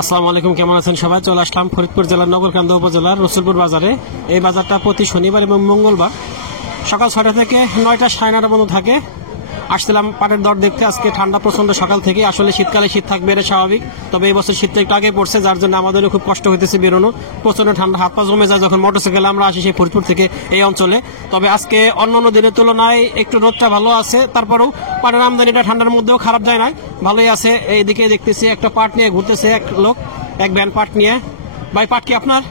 আসসালামু আলাইকুম, কেমন আছেন সবাই? চলে আসলাম ফরিদপুর জেলার নগরকান্দা উপজেলার রসুলপুর বাজারে। এই বাজারটা প্রতি শনিবার এবং মঙ্গলবার সকাল 6টা থেকে 9টা 9:30 পর্যন্ত থাকে। আসছিলাম পাটের দর দেখতে। আজকে ঠান্ডা প্রচন্ড সকাল থেকে, আসলে শীতকালে শীত থাকবে এটা স্বাভাবিক, তবে এই বছর শীতটা একটু আগে পড়ছে, যার জন্য আমাদেরও খুব কষ্ট হইতেছে বেরোনো। প্রচন্ড ঠান্ডা, হাত পা জমে যায় যখন মোটরসাইকেলে আমরা আসি সেই ফরিদপুর থেকে এই অঞ্চলে। তবে আজকে অন্যান্য দিনের তুলনায় একটু রোদটা ভালো আছে, তারপরেও পাটের আমদানিটা ঠান্ডার মধ্যেও খারাপ যায় না, ভালোই আছে। এইদিকে দেখতেছি একটা পাট নিয়ে ঘুরতেছে এক লোক, এক ব্যান পাট নিয়ে। ভাই, পাট কি আপনার?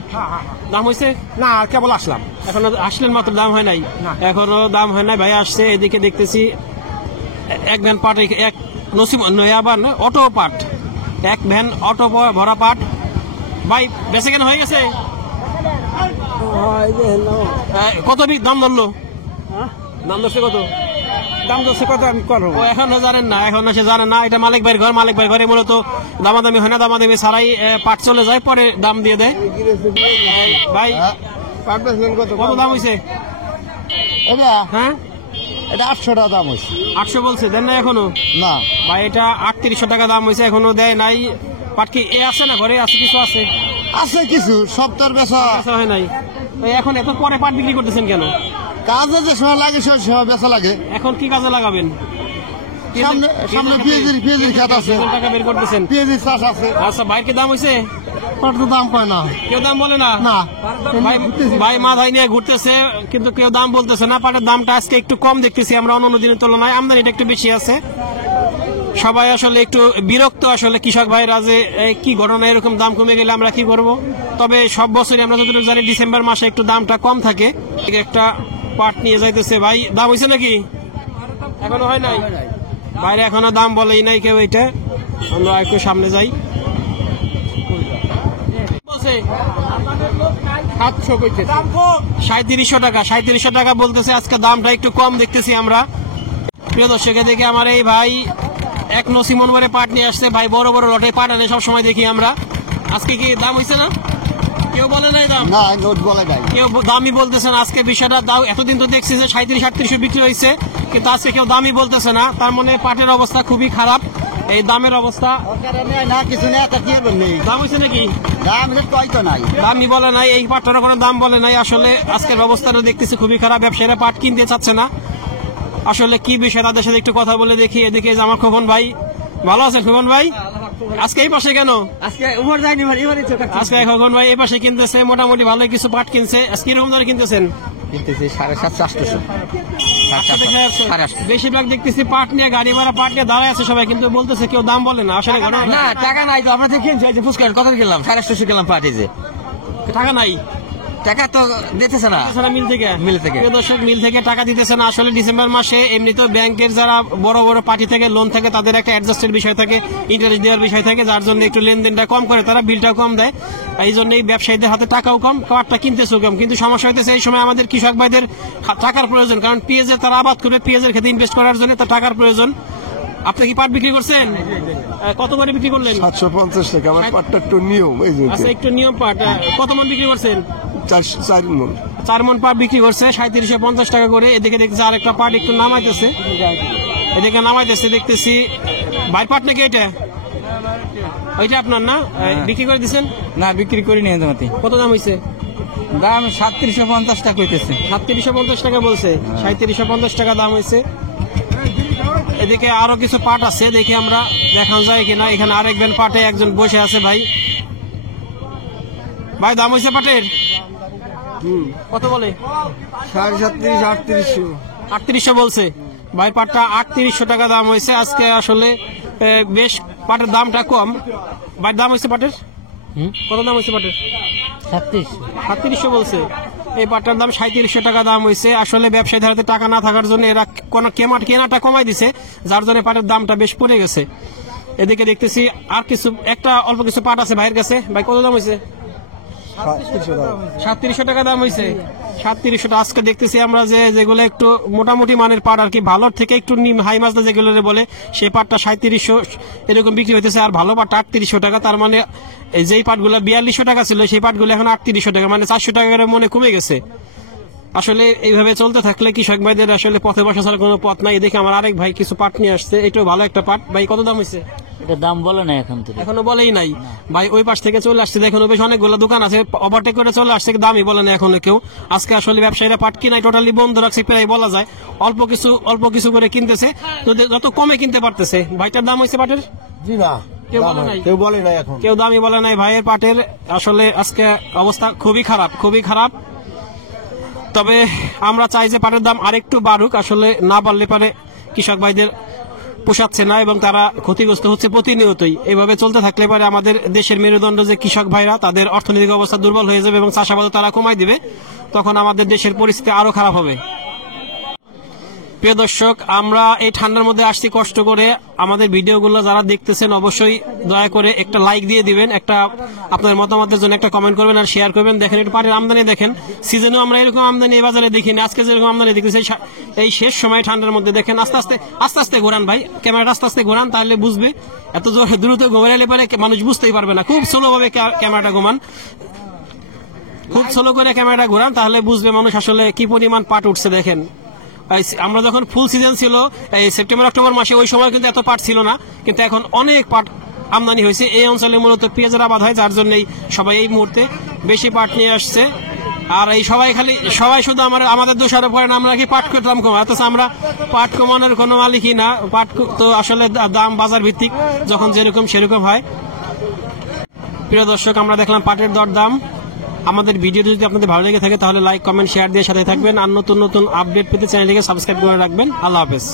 দাম হয়েছে না, কেবল আসলাম। এখনো আসলেন মাত্র, দাম হয় নাই? এখনো দাম হয় নাই, ভাই আসছে। এদিকে দেখতেছি এক ভ্যান পাট, এক নসিম আবার অটো পাট, এক ভ্যান অটো ভরা পাট। ভাই বেচে কেন হয়ে গেছে? কত দাম ধরলো? দাম ধরছে কত? দাম দশে কত আমি করবো? ও এখনো জানেন না? এখন সে জানে না, এটা মালিক ভাইয়ের ঘর। মালিক ভাই ঘরে মূলত দামাদামি হয় না, দামাদামি ছাড়াই পাট চলে যায়, পরে দাম দিয়ে দেয়। ভাই কত দাম হয়েছে? হ্যাঁ, এটা 800 টাকা দাম হয়েছে। 800 বলছে, দেন না এখনো? না ভাই এটা 3800 টাকা দাম হয়েছে, এখনো দেয় নাই। পাট কি এ আছে না ঘরে? আছে, কিছু আছে? আছে কিছু, সপ্তাহ বেচা হয় নাই। এখন এত পরে পাট বিক্রি করতেছেন কেন? কাজে যে সময় লাগে সে সময় বেচা লাগে। এখন কি কাজে লাগাবেন? সামনে পেঁয়াজির খেত আছে, টাকা বের করতেছেন, পেঁয়াজির চাষ আছে। আচ্ছা, ভাইয়ের কি দাম হয়েছে? পাট তো দাম পায় না, কেউ দাম বলে না। না ভাই মাথায় নিয়ে ঘুরতেছে, কিন্তু কেউ দাম বলতেছে না। পাটের দামটা আজকে একটু কম দেখতেছি আমরা অন্যান্য দিনের তুলনায়, আমদানিটা একটু বেশি আছে। সবাই আসলে একটু বিরক্ত, আসলে কৃষক ভাইরা যে কি ঘটনা, এরকম দাম কমে গেলে আমরা কি করব। তবে সব বছরই আমরা যতটুকু জানি ডিসেম্বর মাসে একটু দামটা কম থাকে। একটা পাট নিয়ে যাইতেছে। ভাই দাম হয়েছে নাকি? এখনো হয় নাই, বাইরে এখনো দাম বলেই নাই কেউ। এটা আমরা একটু সামনে যাই। 3700 টাকা, 3700 টাকা বলতেছে। আজকে দামটা একটু কম দেখতেছি আমরা। প্রিয় দর্শক, দেখে আমার এই ভাই এক নসিমন ভরে পাট নিয়ে আসছে। ভাই বড় বড় লটে পাট আনে সবসময় দেখি আমরা। আজকে কি দাম হয়েছে না? কেউ বলে নাই দাম? না, নোট বলে নাই, কেউ দামই বলতেছে না। আজকে বিষয়টা দাও, এতদিন তো দেখছি যে 3700-3800 বিক্রি হয়েছে, কিন্তু আজকে কেউ দামই বলতেছে না। তার মানে পাটের অবস্থা খুবই খারাপ, এই দামের অবস্থা। না কিছু নেই, দাম হয়েছে নাকি? দাম তো নাই, দামই বলে নাই, এই পাটটার কোনো দাম বলে নাই। আসলে আজকের অবস্থাটা দেখতেছি খুবই খারাপ, ব্যবসায়ীরা পাট কিনতে চাচ্ছে না। আসলে কি বিষয়, তাদের সাথে একটু কথা বলে দেখি। এদিকে আমার খোকন ভাই, ভালো আছেন খোকন ভাই? আজকে এই পাশে কেন? আজকে উপর যায়নি, আজকে খোকন ভাই এই পাশে কিনতেছে, মোটামুটি ভালো কিছু পাট কিনছে। আজকে এরকম ধরে কিনতেছেন? কিনতেছি 750-800। বেশিরভাগ দেখতেছি পাট নিয়ে, গাড়ি ভাড়া পাট নিয়ে দাঁড়ায় আছে সবাই, কিন্তু বলতেছে কেউ দাম বলে না। আসলে না, টাকা নাই তো। আমরা কিনছি ফুচকার কত গেলাম, 850 গেলাম পাট। এই যে টাকা নাই, টাকা তো দিতেছে না মিল থেকে দর্শক, মিল থেকে টাকা দিতেছে না। আসলে ডিসেম্বর মাসে এমনিতেও ব্যাংকের যারা বড় বড় পার্টি থেকে লোন থাকে, তাদের একটা অ্যাডজাস্টের বিষয় থাকে, ইন্টারেস্ট দেওয়ার বিষয় থাকে, যার জন্য একটু লেনদেনটা কম করে, তারা বিলটা কম দেয়। এই জন্যই ব্যবসায়ীদের হাতে টাকাও কম, পাটটা কিনতেছেও কম। কিন্তু সমস্যা হইতেছে এই সময় আমাদের কৃষক ভাইদের টাকার প্রয়োজন, কারণ পেঁয়াজের তারা আবাদ করবে, পেঁয়াজের ক্ষেত্রে ইনভেস্ট করার জন্য তার টাকার প্রয়োজন। আপনি কি পাট বিক্রি করছেন? কত করে বিক্রি করলেন? 750 টাকা। আমার পাটটা একটু নিয়ম, আচ্ছা, একটু নিয়ম পাট। কত মন বিক্রি করছেন? 4 মন পাট বিক্রি করছে 3750 টাকা করে। এদিকে দেখতেছি আরেকটা পাট একটু নামাইতেছে, এদিকে নামাইতেছে দেখতেছি। ভাই পাট নাকি এটা? ওইটা আপনার না? বিক্রি করে দিচ্ছেন? না, বিক্রি করিনি। কত দাম হয়েছে? দাম 3750 টাকা হইতেছে। 3750 টাকা বলছে, 3750 টাকা দাম হয়েছে। এদিকে আরো কিছু পাট আছে, দেখি আমরা দেখানো যায় কিনা। এখানে আরেকজন পাটে একজন বসে আছে। ভাই ভাই দাম হয়েছে পাটের? কত বলে? 3800 বলছে। ভাই পাটটা 3800 টাকা দাম হয়েছে আজকে। আসলে বেশ পাটের দামটা কম। ভাই দাম হয়েছে পাটের? কত দাম হয়েছে পাটের? 3700 বলছে। এই পাটটার দাম 3700 টাকা দাম হয়েছে। আসলে ব্যবসায়ীদের হাতে টাকা না থাকার জন্য এরা কেনাটা কমাই দিছে, যার জন্য পাটের দামটা বেশ পড়ে গেছে। এদিকে দেখতেছি আর কিছু অল্প কিছু পাট আছে ভাইয়ের কাছে। ভাই কত দাম হয়েছে? 3700 টাকা দাম হয়েছে। 3700 টাকা। আজকে দেখতেছি আমরা যেগুলো একটু মোটামুটি মানের পাট আর কি, ভালোর থেকে একটু হাই মাছটা যেগুলো বলে, সেই পাটটা 3700 এরকম বিক্রি হইতেছে, আর ভালো পাটটা 3800 টাকা। তার মানে যেই পাটগুলো 4200 টাকা ছিল, সেই পাটগুলো এখন 3800 টাকা, মানে 400 টাকা করে মনে কমে গেছে। আসলে এইভাবে চলতে থাকলে কৃষক ভাইদের আসলে পথে বসা ছাড়া কোনো পথ নাই। দেখে আমার আরেক ভাই কিছু পাট নিয়ে আসছে, এটাও ভালো একটা পাট। ভাই কত দাম হয়েছে? এটা দাম বলে না এখন তো। এখনো বলেই নাই ভাই। ওই পাশ থেকে চলে আসছে, দেখেন বেশ অনেকগুলো দোকান আছে, ওভারটেক করে চলে আসছে, দামই বলে না এখনো কেউ। আজকে আসলে ব্যবসায়ীরা পাট কিনাই টোটালি বন্ধ রাখছে, প্রায় বলা যায়। অল্প কিছু করে কিনতেছে, তো যত কমে কিনতে পারতেছে। ভাইটার দাম হয়েছে পাটের? জি না, কেউ বলে নাই, কেউ বলে নাই এখন, কেউ দামই বলে নাই ভাইয়ের পাটের। আসলে আজকে অবস্থা খুবই খারাপ, খুবই খারাপ। তবে আমরা চাই যে পাটের দাম আরেকটু বাড়ুক। আসলে না বাড়লে পারে কৃষক ভাইদের পোষাচ্ছে না এবং তারা ক্ষতিগ্রস্ত হচ্ছে প্রতিনিয়তই। এভাবে চলতে থাকলে পারে আমাদের দেশের মেরুদণ্ড যে কৃষক ভাইরা, তাদের অর্থনৈতিক অবস্থা দুর্বল হয়ে যাবে এবং চাষাবাদও তারা কমাই দিবে। তখন আমাদের দেশের পরিস্থিতি আরো খারাপ হবে। প্রিয় দর্শক, আমরা এই ঠান্ডার মধ্যে আসছি কষ্ট করে। আমাদের ভিডিওগুলো যারা দেখতেছেন অবশ্যই দয়া করে একটা লাইক দিয়ে দিবেন, একটা আপনার মতামতের জন্য একটা কমেন্ট করবেন আর শেয়ার করবেন। দেখেন একটু পাটের আমদানি দেখেন, সিজনেও আমরা এরকম আমদানি এই বাজারে দেখিনি। আজকে যেরকম আমদানি দেখতেছি এই শেষ সময় ঠান্ডার মধ্যে দেখেন। আস্তে আস্তে ঘোরান ভাই, ক্যামেরাটা আস্তে আস্তে ঘোরান, তাহলে বুঝবে। এত দ্রুত ঘোরালে পারে মানুষ বুঝতেই পারবে না। খুব স্লো ভাবে ক্যামেরাটা ঘুমান, খুব স্লো করে ক্যামেরাটা ঘোরান, তাহলে বুঝবে মানুষ আসলে কি পরিমাণ পাট উঠছে। দেখেন আমরা যখন ফুল সিজন ছিল এই সেপ্টেম্বর অক্টোবর মাসে, ওই সময় কিন্তু এত পাট ছিল না, কিন্তু এখন অনেক পাট আমদানি হয়েছে। এই অঞ্চলে মূলত পেঁয়াজের আবাদ হয়, যার জন্যই সবাই এই মুহূর্তে বেশি পাট নিয়ে আসছে। আর এই সবাই শুধু আমাদের দোষারোপ করেন আমরা কি পাট দাম কমা, অথচ আমরা পাট কমানোর কোনো মালিকই না। পাট তো আসলে দাম বাজার ভিত্তিক, যখন যেরকম সেরকম হয়। প্রিয় দর্শক, আমরা দেখলাম পাটের দরদাম। আমাদের ভিডিও যদি আপনাদের ভালো লেগে থাকে তাহলে লাইক, কমেন্ট, শেয়ার দিয়ে সাথে থাকবেন। আর নতুন নতুন আপডেট পেতে চ্যানেলটিকে সাবস্ক্রাইব করে রাখবেন। আল্লাহ হাফেজ।